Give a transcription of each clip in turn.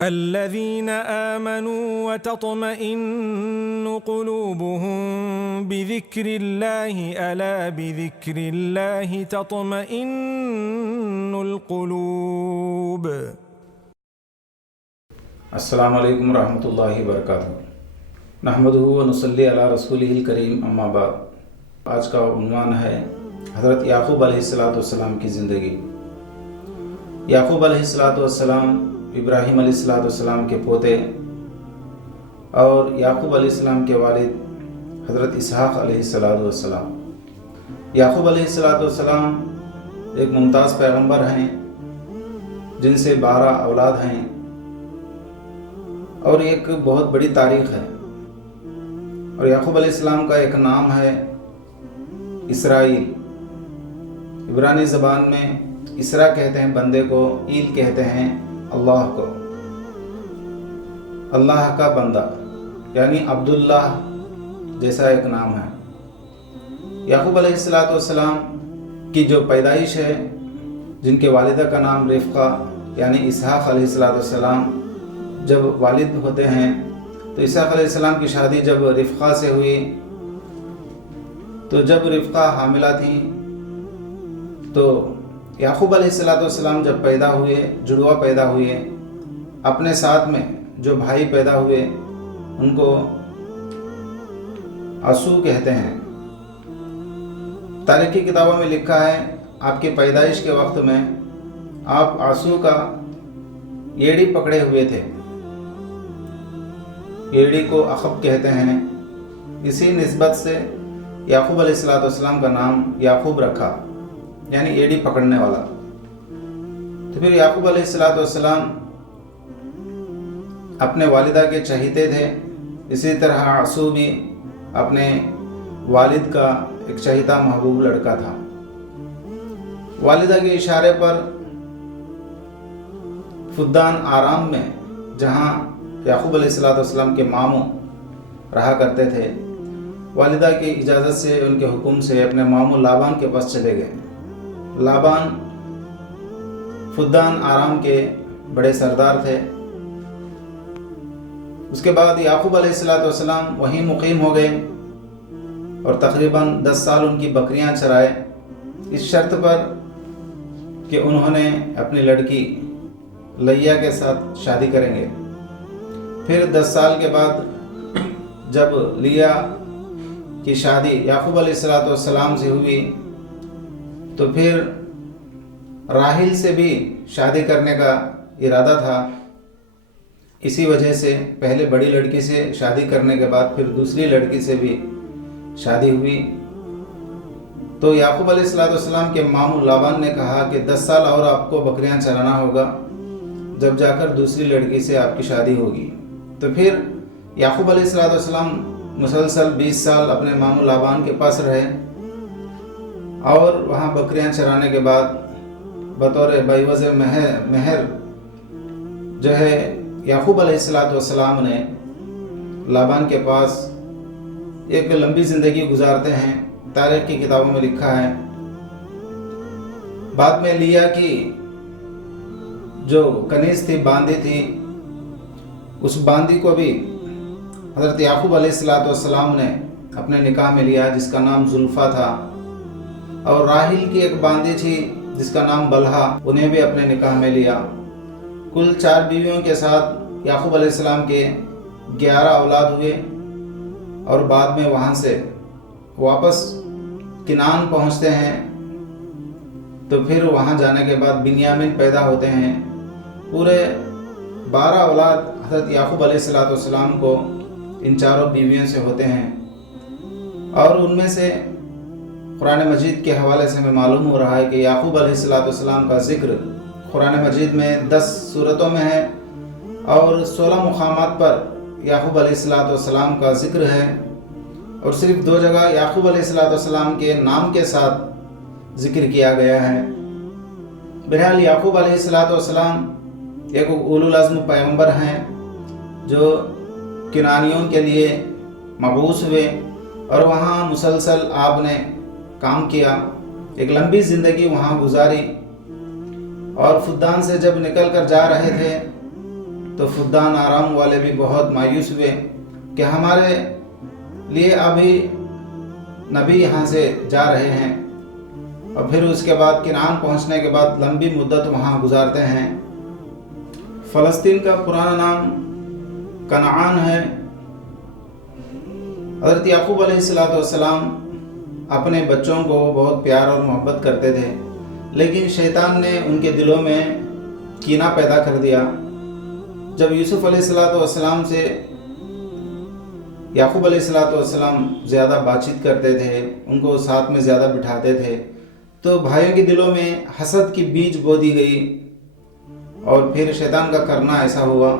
الذين آمنوا وتطمئن قلوبهم بذكر الله ألا بذكر الله تطمئن القلوب. السلام علیکم ورحمۃ اللہ وبرکاتہ. نحمدہ ونصلی علی رسولہ الکریم، اما بعد. آج کا عنوان ہے حضرت یعقوب علیہ السلام کی زندگی. یعقوب علیہ السلام ابراہیم علیہ السلام کے پوتے اور یعقوب علیہ السلام کے والد حضرت اسحاق علیہ السلام. یعقوب علیہ السلام ایک ممتاز پیغمبر ہیں جن سے 12 اولاد ہیں اور ایک بہت بڑی تاریخ ہے. اور یعقوب علیہ السلام کا ایک نام ہے اسرائیل. عبرانی زبان میں اسرا کہتے ہیں بندے کو، ایل کہتے ہیں اللہ کو، اللہ کا بندہ، یعنی عبداللہ جیسا ایک نام ہے. یعقوب علیہ السلام کی جو پیدائش ہے، جن کے والدہ کا نام رفقہ یعنی اسحاق علیہ السلام جب والد ہوتے ہیں، تو اسحاق علیہ السلام کی شادی جب رفقہ سے ہوئی، تو جب رفقہ حاملہ تھیں تو یعقوب علیہ السلام جب پیدا ہوئے، جڑوا پیدا ہوئے، اپنے ساتھ میں جو بھائی پیدا ہوئے ان کو عیسو کہتے ہیں. تاریخ کی کتابوں میں لکھا ہے آپ کی پیدائش کے وقت میں آپ عیسو کا ایڑی پکڑے ہوئے تھے. ایڑی کو عقب کہتے ہیں. اسی نسبت سے یعقوب علیہ السلام کا نام یعقوب رکھا، یعنی ایڑی پکڑنے والا. تو پھر یعقوب علیہ السلام اپنے والدہ کے چہیتے تھے، اسی طرح عیسو بھی اپنے والد کا ایک چہیتا محبوب لڑکا تھا. والدہ کے اشارے پر فدان آرام میں، جہاں یعقوب علیہ السلام کے ماموں رہا کرتے تھے، والدہ کی اجازت سے، ان کے حکم سے اپنے ماموں لابان کے پاس چلے گئے. لابان فدان آرام کے بڑے سردار تھے. اس کے بعد یعقوب علیہ السلام وہیں مقیم ہو گئے اور تقریباً 10 سال ان کی بکریاں چرائے، اس شرط پر کہ انہوں نے اپنی لڑکی لیا کے ساتھ شادی کریں گے. پھر 10 سال کے بعد جب لیا کی شادی یعقوب علیہ السلام سے ہوئی، تو پھر راحیل سے بھی شادی کرنے کا ارادہ تھا. اسی وجہ سے پہلے بڑی لڑکی سے شادی کرنے کے بعد پھر دوسری لڑکی سے بھی شادی ہوئی. تو یعقوب علیہ السلام کے ماموں لابان نے کہا کہ 10 سال اور آپ کو بکریاں چرانا ہوگا، جب جا کر دوسری لڑکی سے آپ کی شادی ہوگی. تو پھر یعقوب علیہ السلام مسلسل 20 سال اپنے ماموں لابان کے پاس رہے اور وہاں بکریاں چرانے کے بعد بطور بیوض مہر جو ہے یعقوب علیہ السلام نے لابان کے پاس ایک لمبی زندگی گزارتے ہیں. تاریخ کی کتابوں میں لکھا ہے. بعد میں لیا کی جو کنیز تھی، باندی تھی، اس باندی کو بھی حضرت یعقوب علیہ السلام نے اپنے نکاح میں لیا، جس کا نام زلفا تھا. اور راحیل کی ایک باندی تھی جس کا نام بلہا، انہیں بھی اپنے نکاح میں لیا. کل 4 بیویوں کے ساتھ یعقوب علیہ السلام کے 11 اولاد ہوئے. اور بعد میں وہاں سے واپس کنعان پہنچتے ہیں. تو پھر وہاں جانے کے بعد بنیامین پیدا ہوتے ہیں. پورے 12 اولاد حضرت یعقوب علیہ السلام کو ان 4 بیویوں سے ہوتے ہیں. اور ان میں سے قرآن مجید کے حوالے سے ہمیں معلوم ہو رہا ہے کہ یعقوب علیہ السلام کا ذکر قرآن مجید میں 10 سورتوں میں ہے اور 16 مقامات پر یعقوب علیہ السلام کا ذکر ہے. اور صرف 2 جگہ یعقوب علیہ السلام کے نام کے ساتھ ذکر کیا گیا ہے. بہرحال یعقوب علیہ السلام ایک اولو العزم پیغمبر ہیں جو کنانیوں کے لیے مبعوث ہوئے اور وہاں مسلسل آپ نے کام کیا، ایک لمبی زندگی وہاں گزاری. اور فدان سے جب نکل کر جا رہے تھے تو فدان آرام والے بھی بہت مایوس ہوئے کہ ہمارے لیے ابھی نبی یہاں سے جا رہے ہیں، اور پھر اس کے بعد کنعان پہنچنے کے بعد لمبی مدت وہاں گزارتے ہیں۔ فلسطین کا پرانا نام کنعان ہے۔ حضرت یعقوب علیہ السلام اپنے بچوں کو بہت پیار اور محبت کرتے تھے، لیکن شیطان نے ان کے دلوں میں کینہ پیدا کر دیا۔ جب یوسف علیہ السلام سے یعقوب علیہ السلام زیادہ بات چیت کرتے تھے، ان کو ساتھ میں زیادہ بٹھاتے تھے، تو بھائیوں کے دلوں میں حسد کی بیج بو دی گئی، اور پھر شیطان کا کرنا ایسا ہوا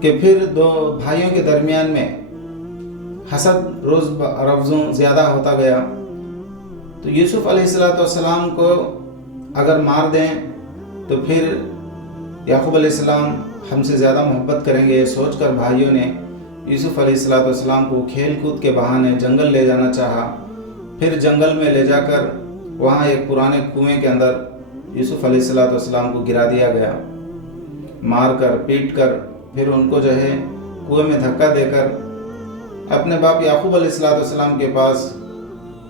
کہ پھر دو بھائیوں کے درمیان میں حسد روز روزوں زیادہ ہوتا گیا۔ تو یوسف علیہ السلام کو اگر مار دیں تو پھر یعقوب علیہ السلام ہم سے زیادہ محبت کریں گے، سوچ کر بھائیوں نے یوسف علیہ السلام کو کھیل کود کے بہانے جنگل لے جانا چاہا۔ پھر جنگل میں لے جا کر وہاں ایک پرانے کنویں کے اندر یوسف علیہ السلام کو گرا دیا گیا، مار کر پیٹ کر۔ پھر ان کو جو ہے کنویں میں دھکا دے کر اپنے باپ یعقوب علیہ السلام کے پاس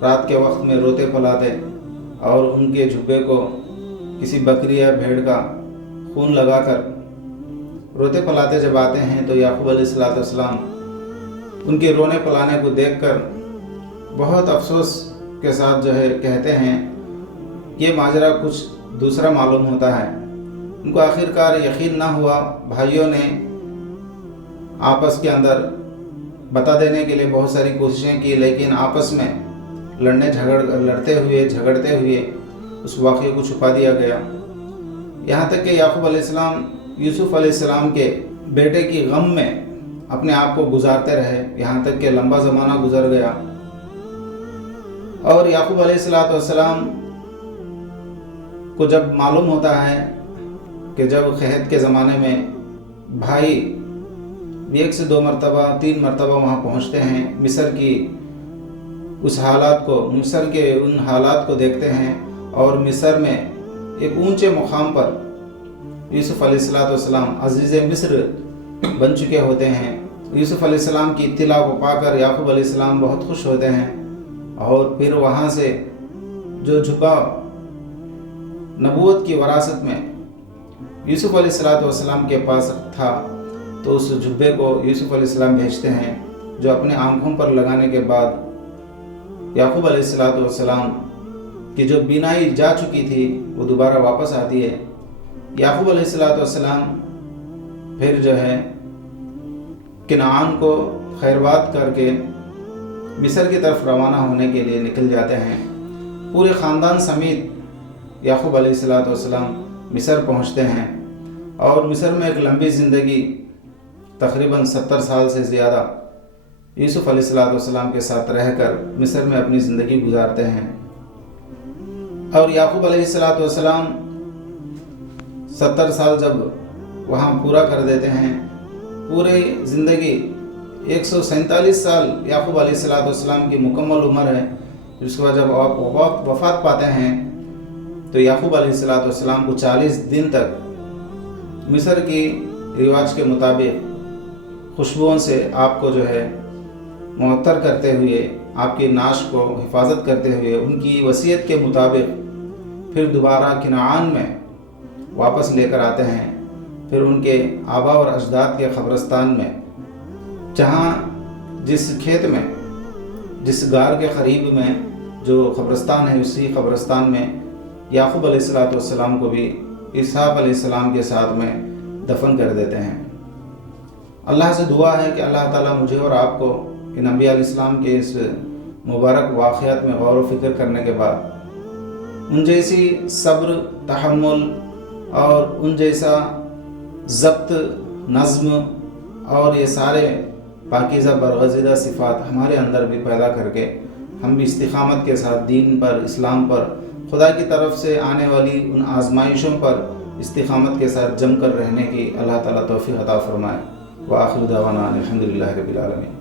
رات کے وقت میں روتے پلاتے، اور ان کے جھبے کو کسی بکری یا بھیڑ کا خون لگا کر روتے پلاتے جب آتے ہیں تو یعقوب علیہ السلام ان کے رونے پلانے کو دیکھ کر بہت افسوس کے ساتھ جو ہے کہتے ہیں یہ ماجرا کچھ دوسرا معلوم ہوتا ہے۔ ان کو آخرکار یقین نہ ہوا۔ بھائیوں نے آپس کے اندر بتا دینے کے لیے بہت ساری کوششیں کی، لیکن آپس میں لڑتے ہوئے اس واقعے کو چھپا دیا گیا، یہاں تک کہ یعقوب علیہ السلام یوسف علیہ السلام کے بیٹے کی غم میں اپنے آپ کو گزارتے رہے، یہاں تک کہ لمبا زمانہ گزر گیا۔ اور یعقوب علیہ السلام کو جب معلوم ہوتا ہے کہ جب قحط کے زمانے میں بھائی 1 سے 2 مرتبہ 3 مرتبہ وہاں پہنچتے ہیں، مصر کے ان حالات کو دیکھتے ہیں، اور مصر میں ایک اونچے مقام پر یوسف علیہ السلام عزیز مصر بن چکے ہوتے ہیں۔ یوسف علیہ السلام کی اطلاع کو پا کر یعقوب علیہ السلام بہت خوش ہوتے ہیں، اور پھر وہاں سے جو جھبا نبوت کی وراثت میں یوسف علیہ السلام کے پاس تھا، تو اس جھبے کو یوسف علیہ السلام بھیجتے ہیں، جو اپنے آنکھوں پر لگانے کے بعد یعقوب علیہ السلام کی جو بینائی جا چکی تھی وہ دوبارہ واپس آتی ہے۔ یعقوب علیہ السلام پھر جو ہے کنعان کو خیرباد کر کے مصر کی طرف روانہ ہونے کے لیے نکل جاتے ہیں۔ پورے خاندان سمیت یعقوب علیہ السلام مصر پہنچتے ہیں، اور مصر میں ایک لمبی زندگی تقریباً 70 سال سے زیادہ یوسف علیہ السلام کے ساتھ رہ کر مصر میں اپنی زندگی گزارتے ہیں۔ اور یعقوب علیہ السلام 70 سال جب وہاں پورا کر دیتے ہیں، پوری زندگی 147 سال یعقوب علیہ السلام کی مکمل عمر ہے۔ اس کے بعد جب آپ وفات پاتے ہیں تو یعقوب علیہ السلام کو 40 دن تک مصر کی رواج کے مطابق خوشبوؤں سے آپ کو جو ہے معطر کرتے ہوئے، آپ کی نعش کو حفاظت کرتے ہوئے، ان کی وصیت کے مطابق پھر دوبارہ کنعان میں واپس لے کر آتے ہیں۔ پھر ان کے آبا اور اجداد کے قبرستان میں، جہاں جس کھیت میں، جس غار کے قریب میں جو قبرستان ہے، اسی قبرستان میں یعقوب علیہ السلام کو بھی اسحاق علیہ السلام کے ساتھ میں دفن کر دیتے ہیں۔ اللہ سے دعا ہے کہ اللہ تعالیٰ مجھے اور آپ کو ان انبیاء علیہ السلام کے اس مبارک واقعات میں غور و فکر کرنے کے بعد ان جیسی صبر، تحمل اور ان جیسا ضبط، نظم اور یہ سارے پاکیزہ برگزیدہ صفات ہمارے اندر بھی پیدا کر کے ہم بھی استقامت کے ساتھ دین پر، اسلام پر، خدا کی طرف سے آنے والی ان آزمائشوں پر استقامت کے ساتھ جم کر رہنے کی اللہ تعالیٰ توفیق عطا فرمائے۔ وآخر دعوانا الحمدللہ رب العالمین۔